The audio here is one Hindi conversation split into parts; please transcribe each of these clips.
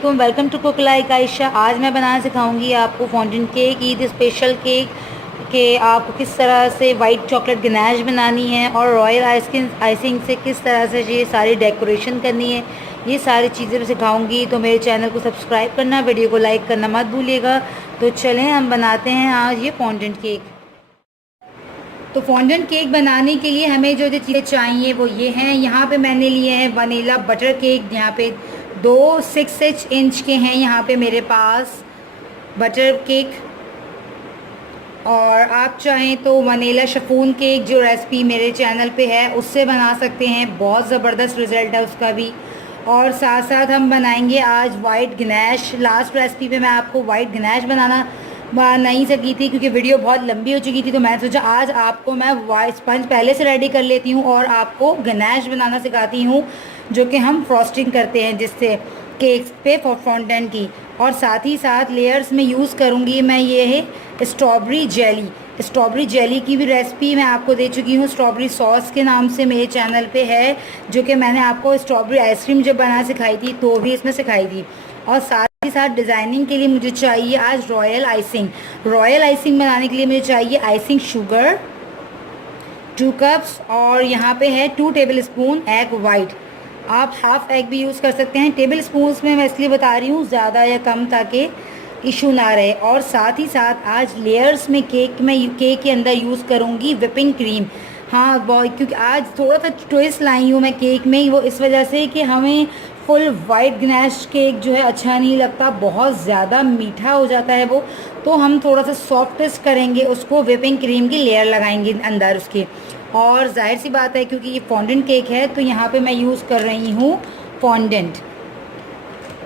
वालेकुम, welcome to cook like Ayesha. आज मैं बनाना सिखाऊंगी आपको fountain cake, Eid special cake के आपको किस तरह से वाइट चॉकलेट गनाश बनानी है और रॉयल आइसिंग से किस तरह से ये सारी डेकोरेशन करनी है। ये सारी चीज़ें मैं सिखाऊंगी, तो मेरे चैनल को सब्सक्राइब करना, वीडियो को लाइक करना मत भूलिएगा। तो चलें हम बनाते हैं आज ये फॉन्टेन केक। तो फॉन्डेंट केक बनाने के लिए हमें जो चीज़ें चाहिए वो ये हैं। यहाँ पे मैंने लिए हैं वनीला बटर केक, यहाँ पे 2 6 इंच के हैं यहाँ पे मेरे पास बटर केक। और आप चाहें तो वनीला शिफॉन केक जो रेसिपी मेरे चैनल पे है उससे बना सकते हैं, बहुत ज़बरदस्त रिज़ल्ट है उसका भी। और साथ साथ हम बनाएंगे आज वाइट गनाश। लास्ट रेसिपी पे मैं आपको वाइट गनाश बनाना नहीं सकी थी क्योंकि वीडियो बहुत लंबी हो चुकी थी, तो मैंने सोचा आज आपको मैं वाइट स्पंज पहले से रेडी कर लेती हूँ और आपको गनाश बनाना सिखाती हूँ, जो कि हम फ्रॉस्टिंग करते हैं जिससे केक्स पे फॉन्टेन की। और साथ ही साथ लेयर्स में यूज़ करूँगी मैं ये है स्ट्रॉबेरी जेली। स्ट्रॉबेरी जेली की भी रेसिपी मैं आपको दे चुकी हूँ, स्ट्रॉबेरी सॉस के नाम से मेरे चैनल पे है, जो कि मैंने आपको स्ट्रॉबेरी आइसक्रीम जब बना सिखाई थी तो भी इसमें सिखाई थी। और साथ ही साथ डिज़ाइनिंग के लिए मुझे चाहिए आज रॉयल आइसिंग। रॉयल आइसिंग बनाने के लिए मुझे चाहिए आइसिंग शुगर 2 कप्स, और यहाँ पे है 2 टेबल स्पून एग वाइट। आप हाफ एग भी यूज़ कर सकते हैं। टेबल स्पून्स में मैं इसलिए बता रही हूँ ज़्यादा या कम ताकि इशू ना रहे। और साथ ही साथ आज लेयर्स में केक के अंदर यूज़ करूँगी विपिंग क्रीम। हाँ क्योंकि आज थोड़ा सा ट्विस्ट लाई हूँ मैं केक में, वो इस वजह से कि हमें फुल वाइट गनाश केक जो है अच्छा नहीं लगता, बहुत ज़्यादा मीठा हो जाता है वो। तो हम थोड़ा सा सॉफ्टेस्ट करेंगे उसको, विपिंग क्रीम की लेयर लगाएंगे अंदर उसके। और जाहिर सी बात है क्योंकि ये फॉन्डेंट केक है तो यहाँ पे मैं यूज़ कर रही हूँ फॉन्डेंट।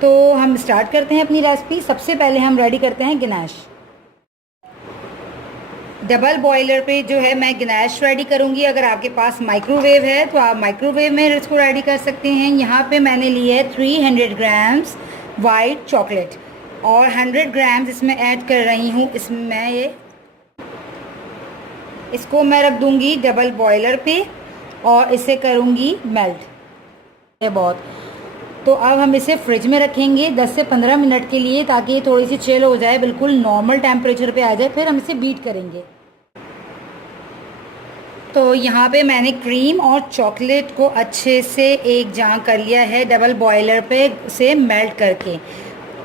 तो हम स्टार्ट करते हैं अपनी रेसिपी। सबसे पहले हम रेडी करते हैं गनाश। डबल बॉयलर पे जो है मैं गनाश रेडी करूँगी। अगर आपके पास माइक्रोवेव है तो आप माइक्रोवेव में इसको रेडी कर सकते हैं। यहाँ पे मैंने लिए है 300 ग्राम्स वाइट चॉकलेट और 100 ग्राम्स इसमें ऐड कर रही हूँ। इसमें इसको मैं रख दूँगी डबल बॉयलर पे और इसे करूँगी मेल्ट। ये बहुत तो अब हम इसे फ्रिज में रखेंगे 10 से 15 मिनट के लिए, ताकि ये थोड़ी सी चिल हो जाए, बिल्कुल नॉर्मल टेम्परेचर पे आ जाए, फिर हम इसे बीट करेंगे। तो यहाँ पे मैंने क्रीम और चॉकलेट को अच्छे से एक जहाँ कर लिया है, डबल बॉयलर पे से मेल्ट करके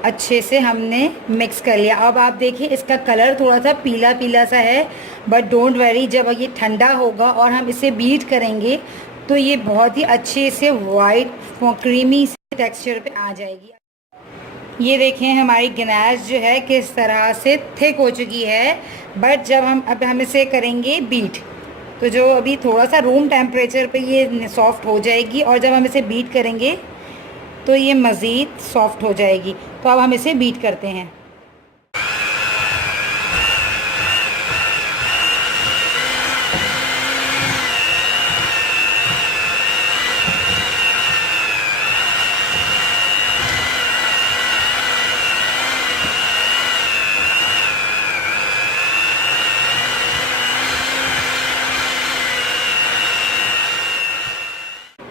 अच्छे से हमने मिक्स कर लिया। अब आप देखिए इसका कलर थोड़ा सा पीला पीला सा है, बट डोंट वरी, जब ये ठंडा होगा और हम इसे बीट करेंगे तो ये बहुत ही अच्छे से वाइट क्रीमी टेक्सचर पे आ जाएगी। ये देखें हमारी गनाश जो है किस तरह से थिक हो चुकी है। बट जब हम इसे करेंगे बीट तो जो अभी थोड़ा सा रूम टेम्परेचर पे ये सॉफ्ट हो जाएगी, और जब हम इसे बीट करेंगे तो ये मज़ीद सॉफ्ट हो जाएगी। तो अब हम इसे बीट करते हैं।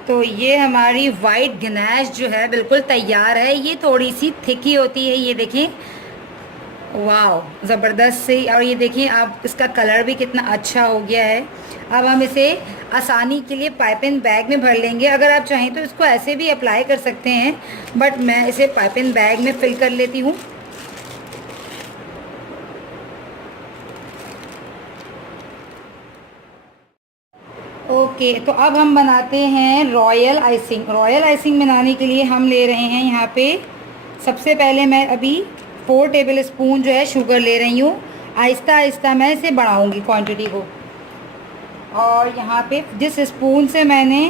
तो ये हमारी वाइट गनाश जो है बिल्कुल तैयार है। ये थोड़ी सी थिकी होती है, ये देखें, वाह ज़बरदस्त से। और ये देखें आप इसका कलर भी कितना अच्छा हो गया है। अब हम इसे आसानी के लिए पाइपिंग बैग में भर लेंगे। अगर आप चाहें तो इसको ऐसे भी अप्लाई कर सकते हैं, बट मैं इसे पाइपिंग बैग में फिल कर लेती हूँ। ओके तो अब हम बनाते हैं रॉयल आइसिंग। रॉयल आइसिंग बनाने के लिए हम ले रहे हैं यहाँ पे, सबसे पहले मैं अभी 4 टेबल स्पून जो है शुगर ले रही हूँ। आहिस्ता आहिस्ता मैं इसे बढ़ाऊँगी क्वांटिटी को। और यहाँ पे जिस स्पून से मैंने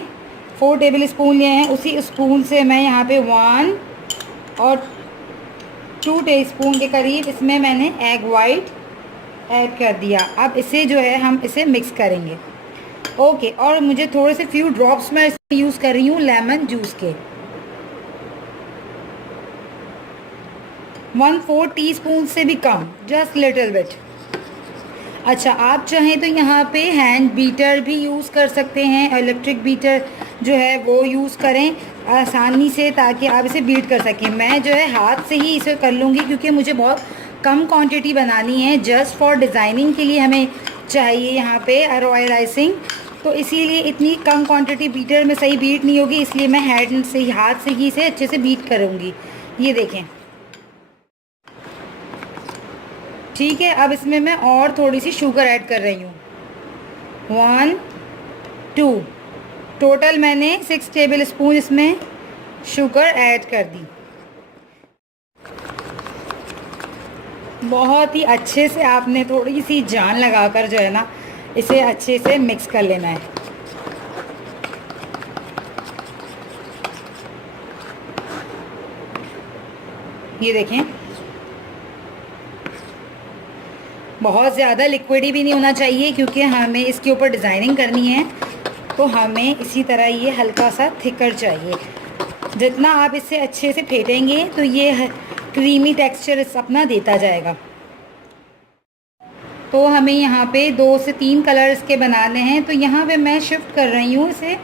4 टेबल स्पून लिए हैं उसी स्पून से मैं यहाँ पे 1 और 2 टीस्पून के करीब इसमें मैंने एग वाइट ऐड कर दिया। अब इसे जो है हम इसे मिक्स करेंगे। ओके और मुझे थोड़े से फ्यू ड्रॉप्स मैं इसमें यूज़ कर रही हूँ लेमन जूस के। 1/4 टीस्पून से भी कम, जस्ट लिटिल बिट। अच्छा आप चाहें तो यहाँ पे हैंड बीटर भी यूज़ कर सकते हैं, इलेक्ट्रिक बीटर जो है वो यूज़ करें आसानी से, ताकि आप इसे बीट कर सकें। मैं जो है हाथ से ही इसे कर लूँगी, क्योंकि मुझे बहुत कम क्वांटिटी बनानी है, जस्ट फॉर डिज़ाइनिंग के लिए हमें चाहिए यहाँ पे रॉयल आइसिंग। तो इसीलिए इतनी कम क्वांटिटी बीटर में सही बीट नहीं होगी, इसलिए मैं हैंड से ही, हाथ से ही इसे अच्छे से बीट करूँगी। ये देखें, ठीक है। अब इसमें मैं और थोड़ी सी शुगर ऐड कर रही हूँ, 1 2, टोटल मैंने 6 टेबल स्पून इसमें शुगर ऐड कर दी। बहुत ही अच्छे से आपने थोड़ी सी जान लगाकर जो है ना इसे अच्छे से मिक्स कर लेना है। ये देखें, बहुत ज़्यादा लिक्विडी भी नहीं होना चाहिए, क्योंकि हमें इसके ऊपर डिज़ाइनिंग करनी है, तो हमें इसी तरह ये हल्का सा थिकर चाहिए। जितना आप इसे अच्छे से फेंटेंगे तो ये क्रीमी टेक्सचर अपना देता जाएगा। तो हमें यहाँ पे 2 से 3 कलर्स के बनाने हैं, तो यहाँ पे मैं शिफ्ट कर रही हूँ इसे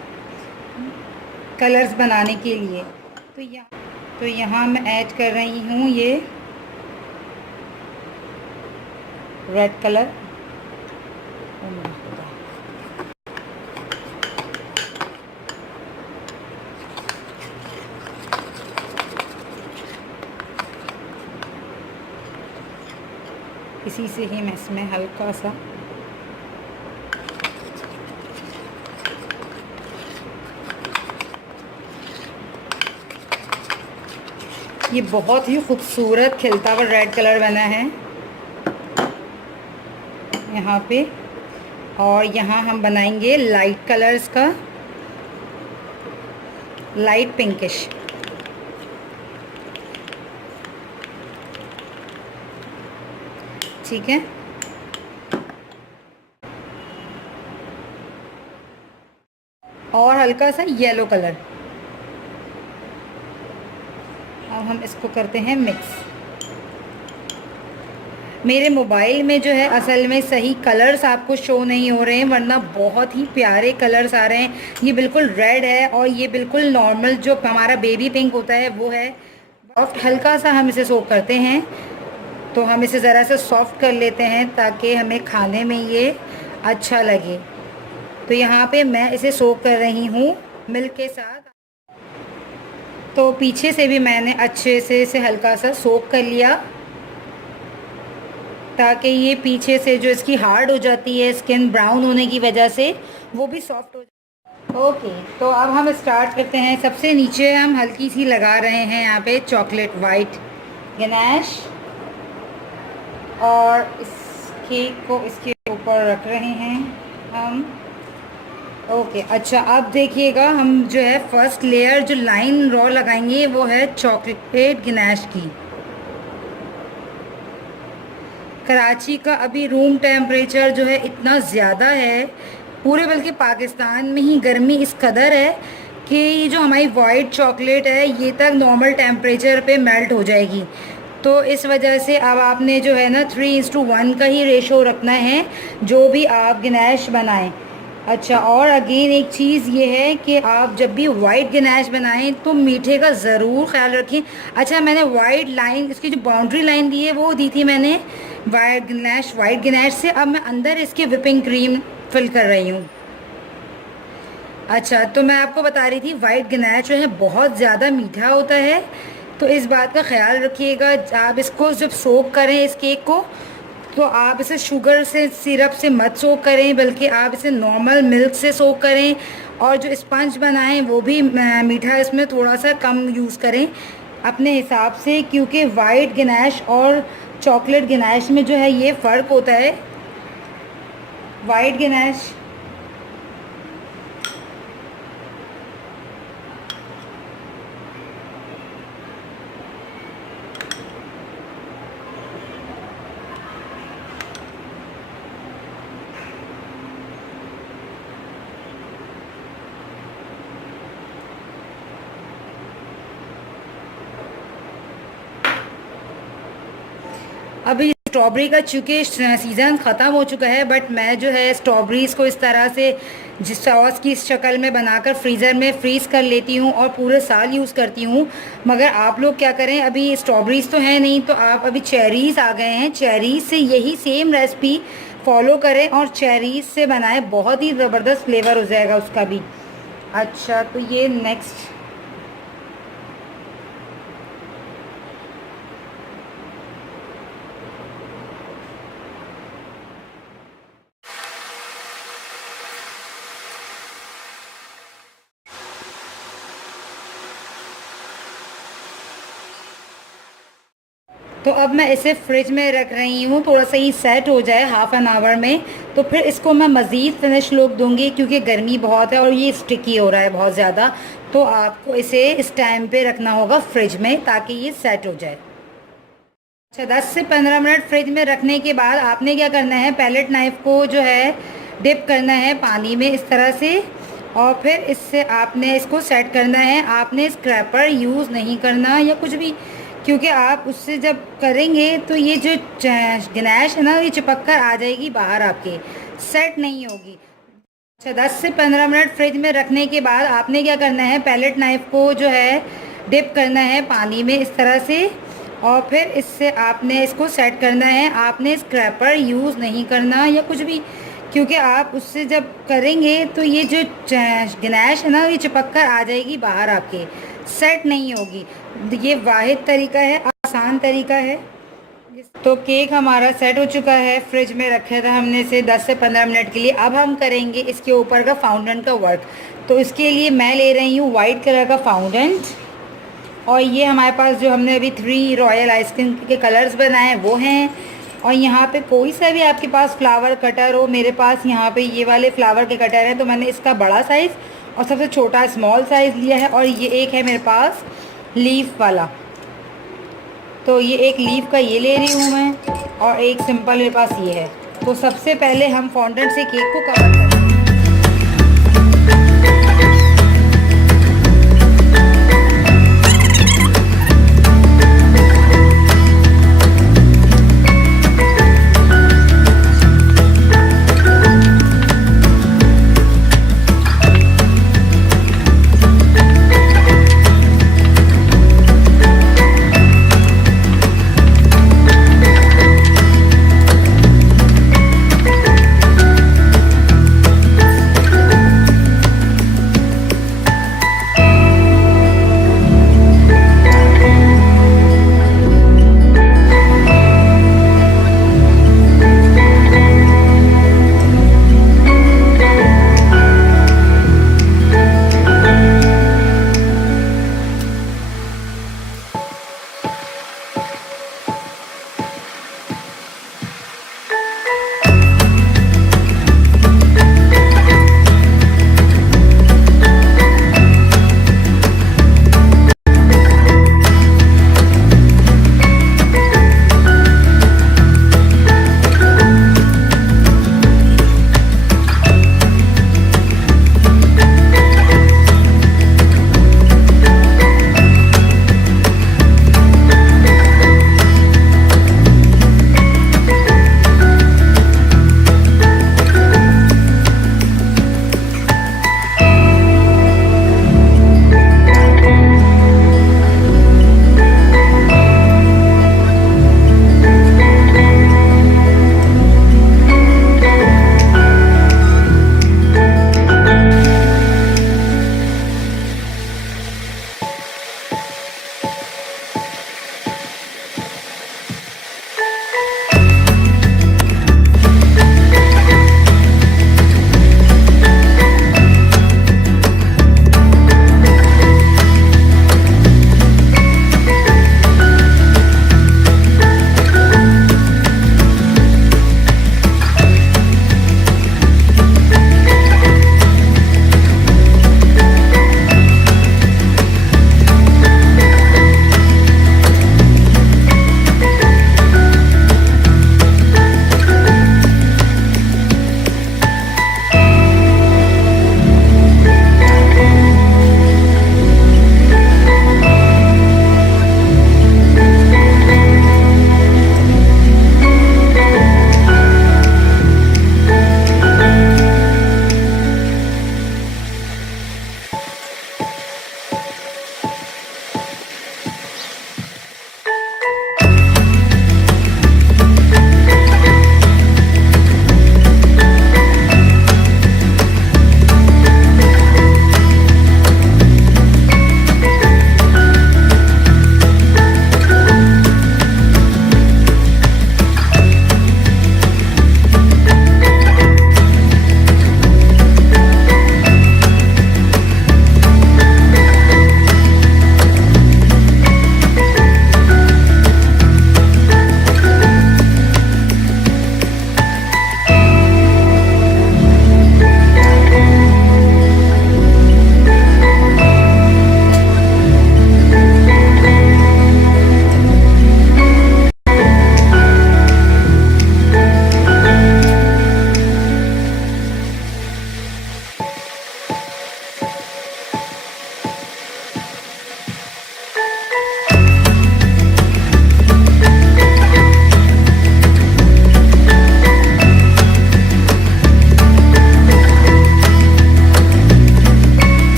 कलर्स बनाने के लिए। तो यहाँ मैं ऐड कर रही हूँ ये रेड कलर, इसी से ही मैं इसमें हल्का सा ये बहुत ही खूबसूरत खिलता हुआ रेड कलर बना है यहाँ पे। और यहाँ हम बनाएंगे लाइट कलर्स का, लाइट पिंकिश। ठीक है, और हल्का सा येलो कलर। अब हम इसको करते हैं मिक्स। मेरे मोबाइल में जो है असल में सही कलर्स आपको शो नहीं हो रहे हैं, वरना बहुत ही प्यारे कलर्स आ रहे हैं। ये बिल्कुल रेड है और ये बिल्कुल नॉर्मल जो हमारा बेबी पिंक होता है वो है। सॉफ्ट हल्का सा हम इसे सोक करते हैं, तो हम इसे ज़रा सा सॉफ्ट कर लेते हैं ताकि हमें खाने में ये अच्छा लगे। तो यहाँ पे मैं इसे सोक कर रही हूँ मिल्क के साथ। तो पीछे से भी मैंने अच्छे से इसे हल्का सा सोक कर लिया, ताकि ये पीछे से जो इसकी हार्ड हो जाती है स्किन ब्राउन होने की वजह से, वो भी सॉफ्ट हो जाए। ओके, तो अब हम स्टार्ट करते हैं। सबसे नीचे हम हल्की सी लगा रहे हैं यहाँ पे चॉकलेट वाइट गनाश, और इस केक को इसके ऊपर रख रहे हैं हम। ओके, अच्छा, अब देखिएगा हम जो है फर्स्ट लेयर जो लाइन रॉ लगाएंगे वो है चॉकलेट गनाश की। कराची का अभी रूम टेम्परेचर जो है इतना ज़्यादा है, पूरे बल्कि पाकिस्तान में ही गर्मी इस कदर है कि ये जो हमारी वाइट चॉकलेट है ये तक नॉर्मल टेम्परेचर पे मेल्ट हो जाएगी। तो इस वजह से अब आपने जो है ना 3:1 का ही रेशो रखना है जो भी आप गनाश बनाएं। अच्छा, और अगेन एक चीज़ ये है कि आप जब भी वाइट गनाश बनाएं तो मीठे का ज़रूर ख्याल रखें। अच्छा, मैंने वाइट लाइन, इसकी जो बाउंड्री लाइन दी है वो दी थी मैंने वाइट गनाश से। अब मैं अंदर इसके विपिंग क्रीम फिल कर रही हूँ। अच्छा, तो मैं आपको बता रही थी वाइट गनाश जो है बहुत ज़्यादा मीठा होता है, तो इस बात का ख्याल रखिएगा। आप इसको जब सोक करें इस केक को, तो आप इसे शुगर से, सिरप से मत सोक करें, बल्कि आप इसे नॉर्मल मिल्क से सोक करें। और जो स्पंज बनाएं वो भी मीठा इसमें थोड़ा सा कम यूज़ करें अपने हिसाब से, क्योंकि वाइट गनाश और चॉकलेट गनाश में जो है ये फ़र्क होता है। वाइट गनाश अभी स्ट्रॉबेरी का चूँकि सीज़न ख़त्म हो चुका है, बट मैं जो है स्ट्रॉबेरीज़ को इस तरह से जिस सॉस की शक्ल में बनाकर फ्रीज़र में फ्रीज़ कर लेती हूँ और पूरे साल यूज़ करती हूँ। मगर आप लोग क्या करें, अभी स्ट्रॉबेरीज़ तो है नहीं, तो आप अभी चेरीज़ आ गए हैं, चेरीज़ से यही सेम रेसिपी फॉलो करें और चेरीज़ से बनाएं, बहुत ही ज़बरदस्त फ्लेवर हो जाएगा उसका भी। अच्छा, तो ये नेक्स्ट तो अब मैं इसे फ्रिज में रख रही हूँ, थोड़ा सा ही सेट हो जाए हाफ़ एन आवर में, तो फिर इसको मैं मज़ीद फिनिश लुक दूँगी, क्योंकि गर्मी बहुत है और ये स्टिकी हो रहा है बहुत ज़्यादा। तो आपको इसे इस टाइम पे रखना होगा फ्रिज में ताकि ये सेट हो जाए। अच्छा, 10 से 15 मिनट फ्रिज में रखने के बाद आपने क्या करना है, पैलेट नाइफ़ को जो है डिप करना है पानी में इस तरह से, और फिर इससे आपने इसको सेट करना है। आपने स्क्रैपर यूज़ नहीं करना या कुछ भी, क्योंकि आप उससे जब करेंगे तो ये जो गनैश है ना, ये चिपक कर आ जाएगी बाहर, आपके सेट नहीं होगी। अच्छा, 10 से 15 मिनट फ्रिज में रखने के बाद आपने क्या करना है, पैलेट नाइफ़ को जो है डिप करना है पानी में इस तरह से, और फिर इससे आपने इसको सेट करना है। आपने स्क्रैपर यूज़ नहीं करना या कुछ भी, क्योंकि आप उससे जब करेंगे तो ये जो गनैश है ना, ये चिपक कर आ जाएगी बाहर, आपके सेट नहीं होगी। ये वाहिद तरीका है, आसान तरीका है। तो केक हमारा सेट हो चुका है, फ्रिज में रखा था हमने इसे 10 से 15 मिनट के लिए। अब हम करेंगे इसके ऊपर का फाउंडेंट का वर्क। तो इसके लिए मैं ले रही हूँ वाइट कलर का फाउंडेंट, और ये हमारे पास जो हमने अभी 3 रॉयल आइसक्रीम के कलर्स बनाए हैं वो हैं। और यहाँ पे कोई सा भी आपके पास फ्लावर कटर हो, मेरे पास यहाँ पे ये वाले फ्लावर के कटर हैं, तो मैंने इसका बड़ा साइज़ और सबसे छोटा स्मॉल साइज़ लिया है। और ये एक है मेरे पास लीफ वाला, तो ये एक लीफ का ये ले रही हूँ मैं, और एक सिंपल मेरे पास ये है। तो सबसे पहले हम फॉन्डेंट से केक को कवर करेंगे।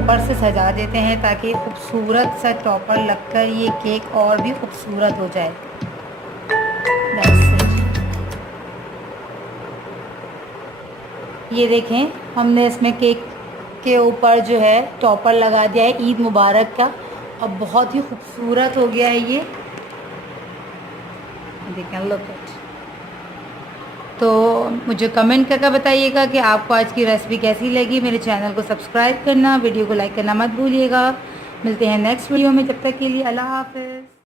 ऊपर से सजा देते हैं ताकि खूबसूरत सा टॉपर लगकर ये केक और भी खूबसूरत हो जाए। ये देखें, हमने इसमें केक के ऊपर जो है टॉपर लगा दिया है ईद मुबारक का। अब बहुत ही खूबसूरत हो गया है ये, देखें लुक इट। तो मुझे कमेंट करके बताइएगा कि आपको आज की रेसिपी कैसी लगी। मेरे चैनल को सब्सक्राइब करना, वीडियो को लाइक करना मत भूलिएगा। मिलते हैं नेक्स्ट वीडियो में, जब तक के लिए अल्लाह हाफ़िज़।